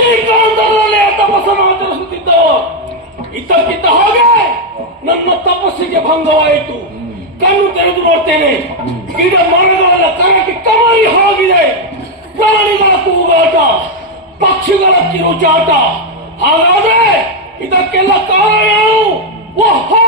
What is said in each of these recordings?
ಈ ಕಾಲದಲ್ಲೇ ತಪಸ್ಸನ್ನು ಆಚರಿಸುತ್ತಿದ್ದ. ಇದ್ದಕ್ಕಿದ್ದ ಹಾಗೆ ನನ್ನ ತಪಸ್ಸಿಗೆ ಭಂಗವಾಯಿತು. ಕಣ್ಣು ತೆರೆದು ನೋಡ್ತೇನೆ, ಗಿಡ ಮರಗಳೆಲ್ಲ ಕರಟಿ ಕಮರಿ ಹೋಗಿದೆ. ಪ್ರಾಣಿಗಳ ಕೂಗಾಟ, ಪಕ್ಷಿಗಳ ಕಿರುಚಾಟ. ಹಾಗಾದ್ರೆ ಇದಕ್ಕೆಲ್ಲ ಕಾರಣ ಏನು? ಓಹೋ,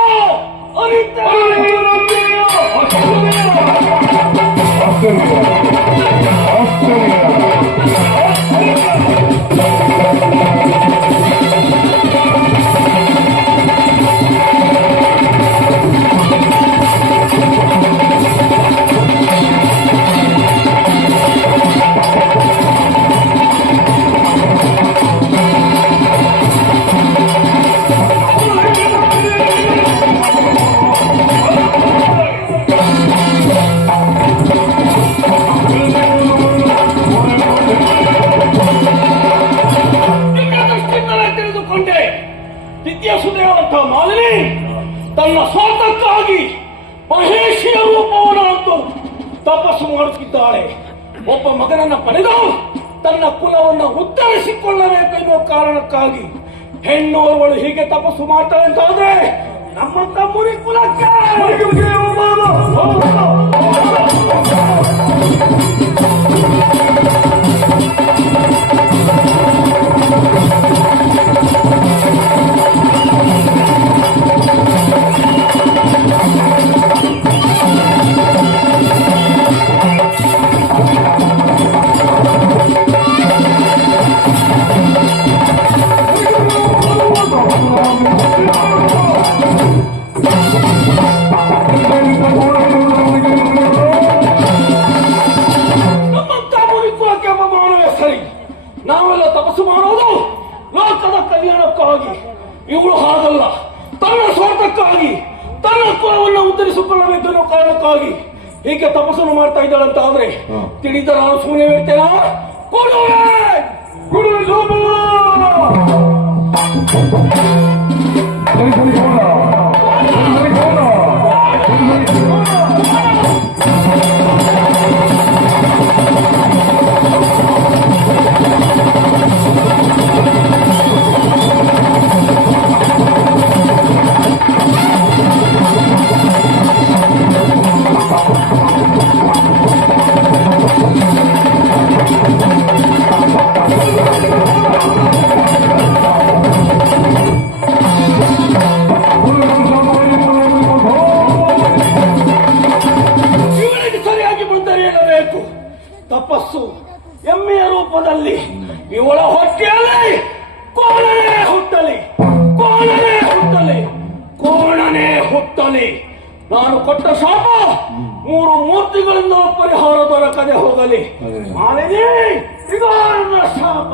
ವಿದ್ಯಾಸುದೇವಂತ ಮಾಲಿನಿ ತನ್ನ ಸ್ವಾರ್ಥಕ್ಕಾಗಿ ಮಹೇಶಿಯ ರೂಪವನ್ನು ತಪಸ್ಸು ಮಾಡುತ್ತಿದ್ದಾಳೆ. ಒಬ್ಬ ಮಗನನ್ನ ಪಡೆದು ತನ್ನ ಕುಲವನ್ನು ಉತ್ತರಿಸಿಕೊಳ್ಳಬೇಕೆನ್ನುವ ಕಾರಣಕ್ಕಾಗಿ ಹೆಣ್ಣೋರ್ವಳು ಹೀಗೆ ತಪಸ್ಸು ಮಾಡ್ತಾಳೆ ಅಂತಾದ್ರೆ ನಮ್ಮಂತ ಮುರಿ ಕುಲಕ್ಕೆ ನಾವೆಲ್ಲ ತಪಸ್ಸು ಮಾಡೋದು ಲೋಕದ ಕಲ್ಯಾಣಕ್ಕಾಗಿ. ಇವಳು ಹಾಗಲ್ಲ, ತನ್ನ ಸ್ವಾರ್ಥಕ್ಕಾಗಿ, ತನ್ನ ಕುಲವನ್ನು ಉತ್ತರಿಸಿಕೊಳ್ಳಬೇಕೆನ್ನೋ ಕಾರಣಕ್ಕಾಗಿ ಹೀಗೆ ತಪಸ್ಸನ್ನು ಮಾಡ್ತಾ ಇದ್ದಾಳಂತ ಆದ್ರೆ ತಿಳಿದ ನಾನು ಸುಮ್ಮನೆ ಹೇಳ್ತೇನಾ? ತಪಸ್ಸು ಎಮ್ಮೆಯ ರೂಪದಲ್ಲಿ ಇವಳ ಹೊಟ್ಟೆಯಲ್ಲಿ ಕೋಣನೇ ಹುಟ್ಟಲಿ, ಕೋಣನೇ ಹುಟ್ಟಲಿ, ಕೋಣನೇ ಹುಟ್ಟಲಿ. ನಾನು ಕೊಟ್ಟ ಶಾಪ 3 ಮೂರ್ತಿಗಳಿಂದ ಪರಿಹಾರ ದೊರಕದೆ ಹೋಗಲಿ. ಮಾಲಿನಿ, ಇದು ನನ್ನ ಶಾಪ.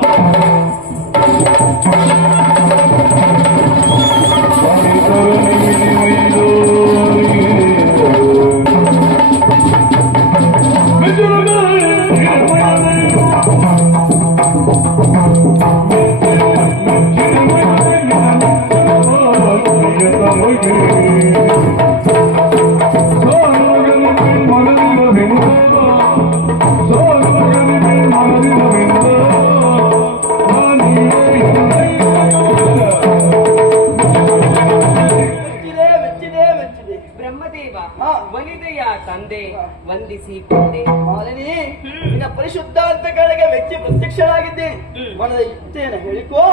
ತಂದೆ ವಂದಿಸಿಕೊಂಡೆ. ಮಾಲಿನಿ, ನಿನ್ನ ಪರಿಶುದ್ಧ ಅಂತ ಕಡೆಗೆ ವ್ಯಕ್ತಿ ಪ್ರತ್ಯಕ್ಷರಾಗಿದ್ದೇನೆ. ಮನದ ಇಚ್ಛೆಯನ್ನು ಹೇಳಿಕೋ,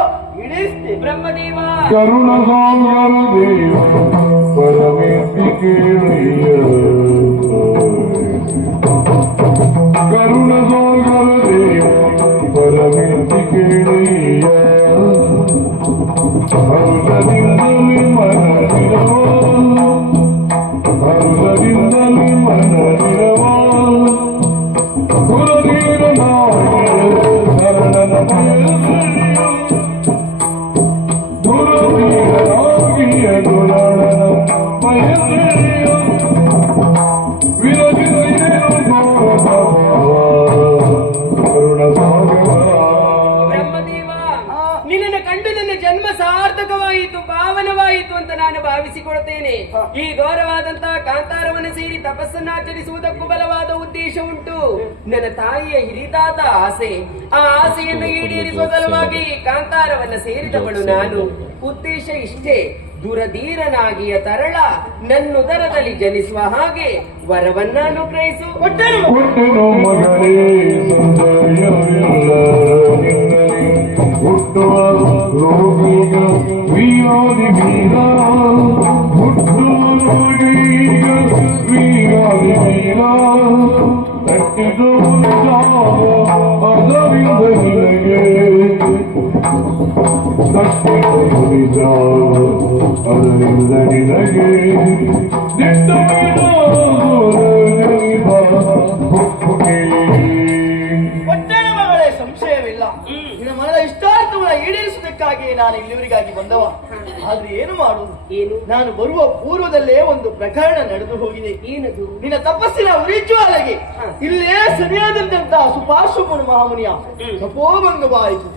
ಇಳಿಸ್ತೆ. ಬ್ರಹ್ಮದೇವ ಕರುಣ ಸಾಗರ ದೇವ ಪರಮೇಶ್ವರಿ ಕೇಳಯ್ಯ, ಕರುಣ ಸಾಗರ ದೇವ ಪರಮೇಶ್ವರಿ ಕೇಳಯ್ಯ, ಹರುಷದಿಂದಲೇ ಮನದಿರವ, ಹರುಷದಿಂದಲೇ ಮನದಿರವ, ಗುರುವೀರ ಶರಣನ ಮಯಸರಿಯ, ಗುರುವೀರನಾಗಿಯ ಗುರಾಣನ ಮಯಸರಿಯ, ವಿರಗಿದೆಯೇನು ಕರುಣ ಸಾಗರ. ಬ್ರಹ್ಮದೇವ, ನಿನ್ನನ್ನು ಕಂಡು ನನ್ನ ಜನ್ಮ ಸಾರ್ಥಕವಾಯಿತು, ಪಾವನವಾಯಿತು. ಶುಭವಾಯಿತು ಅಂತ ನಾನು ಭಾವಿಸಿಕೊಳ್ತೇನೆ. ಈ ಘೋರವಾದಂತಹ ಕಾಂತಾರವನ್ನು ಸೇರಿ ತಪಸ್ಸನ್ನಾಚರಿಸುವುದಕ್ಕೂ ಬಲವಾದ ಉದ್ದೇಶ ಉಂಟು. ನನ್ನ ತಾಯಿಯ ಹಿರಿದಾದ ಆಸೆ, ಆ ಆಸೆಯನ್ನು ಈಡೇರಿಸುವ ಸಲುವಾಗಿ ಕಾಂತಾರವನ್ನ ಸೇರಿದವಳು ನಾನು. ಉದ್ದೇಶ ಇಷ್ಟೇ, ದುರಧೀರನಾಗಿಯ ತರಳ ನನ್ನುದರದಲ್ಲಿ ಜನಿಸುವ ಹಾಗೆ ವರವನ್ನ ಅನುಗ್ರಹಿಸು. ಹುಟ್ಟೆನು ಮಗಳೇ ಸಂಶಯವಿಲ್ಲ ನಿನ್ನಲ್ಲಿ ಹುಟ್ಟುವ ರೋಗಿಗ ವೀರಾದಿ ವೀರ ಹುಟ್ಟುವ ರೋಗಿಗ ವೀರಾದಿ ವೀರ ತಟ್ಟಿದು ಅದರಿಂದ ನಿನಗೆ ತಟ್ಟಿದ ಅದರಿಂದ ನಿನಗೆ ಒಟ್ಟಣ ಮಗಳೇ ಸಂಶಯವಿಲ್ಲ. ನಿನ್ನ ಮನದ ಇಷ್ಟಾರ್ಥಗಳ ಈಡೇರಿಸುವುದಕ್ಕಾಗಿ ನಾನು ಇಲ್ಲಿವರಿಗಾಗಿ ಬಂದವ. ಆದ್ರೆ ಏನು ಮಾಡುವುದು? ಏನು? ನಾನು ಬರುವ ಪೂರ್ವದಲ್ಲೇ ಒಂದು ಪ್ರಕರಣ ನಡೆದು ಹೋಗಿದೆ. ಏನದು? ನಿನ್ನ ತಪಸ್ಸಿನ ಉರಿಜ್ವಾಲೆಗೆ ಇಲ್ಲೇ ಸರಿಯಾದಂತಹ ಸುಪಾರ್ಶ್ವಮನು ಮಹಾಮುನಿಯ ತಪೋಭಂಗವಾಯಿತು.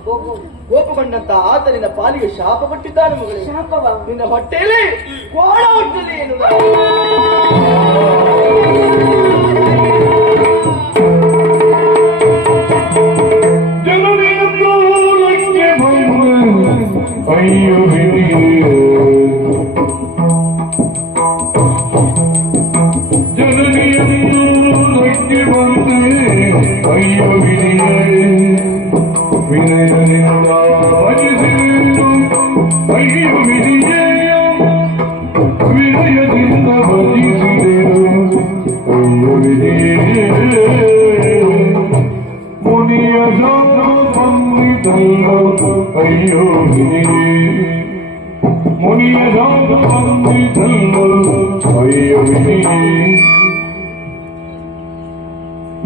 ಕೋಪಗೊಂಡಂತ ಆತನಿನ ಪಾಲಿಗೆ ಶಾಪ ಕೊಟ್ಟಿದ್ದಾನೆ ಮಗಳೇ. ಶಾಪವ? ನಿನ್ನ ಹೊಟ್ಟೆಯಲ್ಲಿ ಕೋಣ ಹುಟ್ಟಲಿ ಎನ್ನುವ ಜನರಿಗೆ ಬಂದು ಅಯ್ಯೋ ಜನರಿಗೆ ಬಂದು ಅಯ್ಯೋ ವಿನಯದಿಂದ ಭಜಿಸಿರು ಅಯ್ಯೋ ವಿನಯದಿಂದ ಭಜಿಸಿದರು ಅಯ್ಯೋ ಮುನಿಯ ಬಂದಿದ್ದಲ್ಲ ಅಯ್ಯೋ ಮುನಿಯ ಬಂದಿದ್ದಲ್ಲ ಅಯ್ಯೋ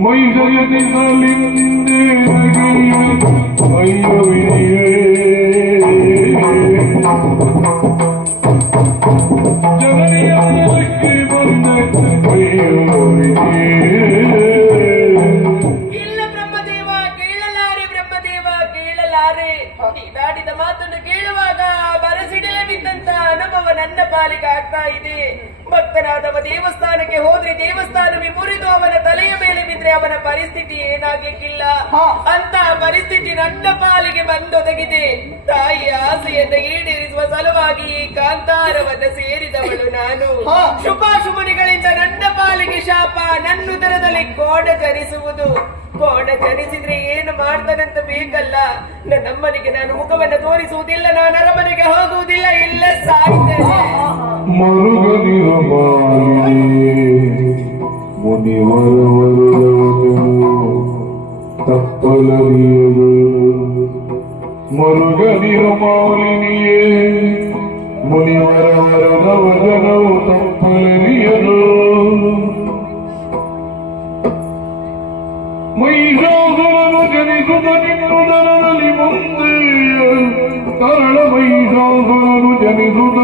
ಮೈದಯದಿಂದಲಿಂದೇ ಅಯ್ಯೋ ಜನರಿಗೆ ಬಂದ ಅಯ್ಯೋ ಇಲ್ಲ ಬ್ರಹ್ಮದೇವ, ಕೇಳಲಾರೆ ಬ್ರಹ್ಮದೇವ, ಕೇಳಲಾರೆ. ನೀನಾಡಿದ ಮಾತನ್ನು ಕೇಳುವಾಗ ಬರಸಿಡಲೆ ಬಿದ್ದಂತ ಅನುಭವ ನನ್ನ ಪಾಲಿಗೆ ಆಗ್ತಾ ಇದೆ. ಭಕ್ತನಾದವ ದೇವಸ್ಥಾನಕ್ಕೆ ಹೋದ್ರೆ ದೇವಸ್ಥಾನವೇ ಮುರಿದು ಅವನ ತಲೆಯ ಮೇಲೆ ಬಿದ್ರೆ ಅವನ ಪರಿಸ್ಥಿತಿ ಏನಾಗ್ಲಿಕ್ಕಿಲ್ಲ. ಅಂತ ಪರಿಸ್ಥಿತಿ ನನ್ನ ಪಾಲಿಗೆ ಬಂದೊದಗಿದೆ. ತಾಯಿಯ ಆಸೆಯನ್ನು ಈಡೇರಿಸುವ ಸಲುವಾಗಿ ಈ ಕಾಂತಾರವನ್ನ ಸೇರಿದವಳು ನಾನು. ಶುಭಾಶುಭನಿಗಳಿಂದ ನನ್ನ ಪಾಲಿಗೆ ಶಾಪ, ನನ್ನುದರದಲ್ಲಿ ಕೋಣ ಚರಿಸುವುದು. ಕೋಣ ಚರಿಸಿದ್ರೆ ಏನು ಮಾಡ್ತಾನಂತ ಬೇಕಲ್ಲ. ನನ್ನಮ್ಮನಿಗೆ ನಾನು ಮುಖವನ್ನು ತೋರಿಸುವುದಿಲ್ಲ, ನಾನು ಅರಮನೆಗೆ ಹೋಗುವುದಿಲ್ಲ, ಇಲ್ಲ ಸಾಯ್ತೇನೆ. ಮರುಗದಿರ ಮುನಿವರವರು ತಪ್ಪಲರಿಯರು ಮರುಗದಿರ ಮಾಲಿನಿಯೇ ಮುನಿವರವರದವ ಜನವು ತಪ್ಪಲರಿಯರು ಮೈಸಾಸುರನು ಜನಿಸುತ್ತ ನಿನ್ನುದರದಲ್ಲಿ ಮುಂದೆ ಕರಳ ಮೈಸಾಸುರನು ಜನಿಸುತ್ತ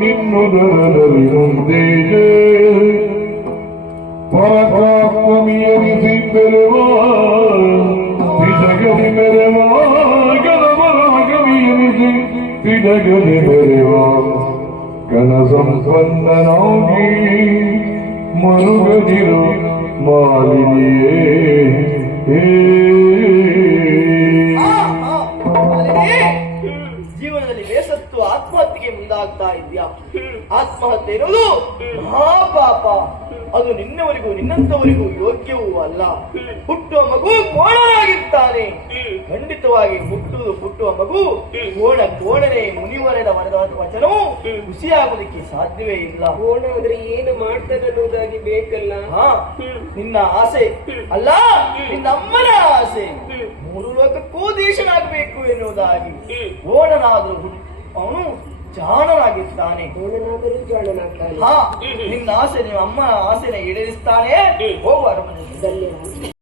ನಿನ್ನುದರದಲ್ಲಿ ಮುಂದೆ ಪರಕಾತ್ಮೀಯನಿಸಿ ಬೆರೆವ ಸಿಡಗಲಿ ಮೆರೆವ ಗಣಪರಾಗಮೀಯನಿಸಿ ಸಿಡಗಲಿ ಮೆರೆವ ಗಣ ಸಂಪನ್ನನಾಗಿ ಮರುಗದಿರು ಮಾಲಿನಿಯೇ ಜೀವನದಲ್ಲಿ ಬೇಸತ್ತು ಆತ್ಮಹತ್ಯೆಗೆ ಮುಂದಾಗ್ತಾ ಇದ್ಯಾ? ಆತ್ಮಹತ್ಯೆ ಇರೋದು ಮಹಾಪಾಪ. ಅದು ನಿನ್ನವರಿಗೂ ನಿನ್ನಂತವರಿಗೂ ಯೋಗ್ಯವೂ ಅಲ್ಲ. ಹುಟ್ಟುವ ಮಗು ಕೋಣನಾಗಿರ್ತಾನೆ. ಖಂಡಿತವಾಗಿ ಹುಟ್ಟುವ ಮಗು ಕೋಣನೇ. ಮುನಿವರನ ವಚನವು ಖುಷಿಯಾಗುವುದಕ್ಕೆ ಸಾಧ್ಯವೇ ಇಲ್ಲ. ಕೋಣ ಅಂದ್ರೆ ಏನು ಮಾಡ್ತಾನೆ ಅನ್ನೋದಾಗಿ ಬೇಕಲ್ಲ. ನಿನ್ನ ಆಸೆ ಅಲ್ಲ, ನಿನ್ನ ಅಮ್ಮನ ಆಸೆ. ಮೂರು ಲೋಕಕ್ಕೂ ದೇಶನಾಗಬೇಕು ಎನ್ನುವುದಾಗಿ. ಕೋಣನಾದರೂ ಅವನು ಜಾಣನಾಗಿರ್ತಾನೆ. ಕೋಣನಾದರೂ ಜಾಣನಾಗ್ತಾನೆ. ನಿನ್ನ ಆಸೆ, ನಿಮ್ಮ ಅಮ್ಮನ ಆಸೆನ ಈಡೇರಿಸ್ತಾನೆ. ಹೋಗುವ ಅರಮನೆ. ಧನ್ಯವಾದ.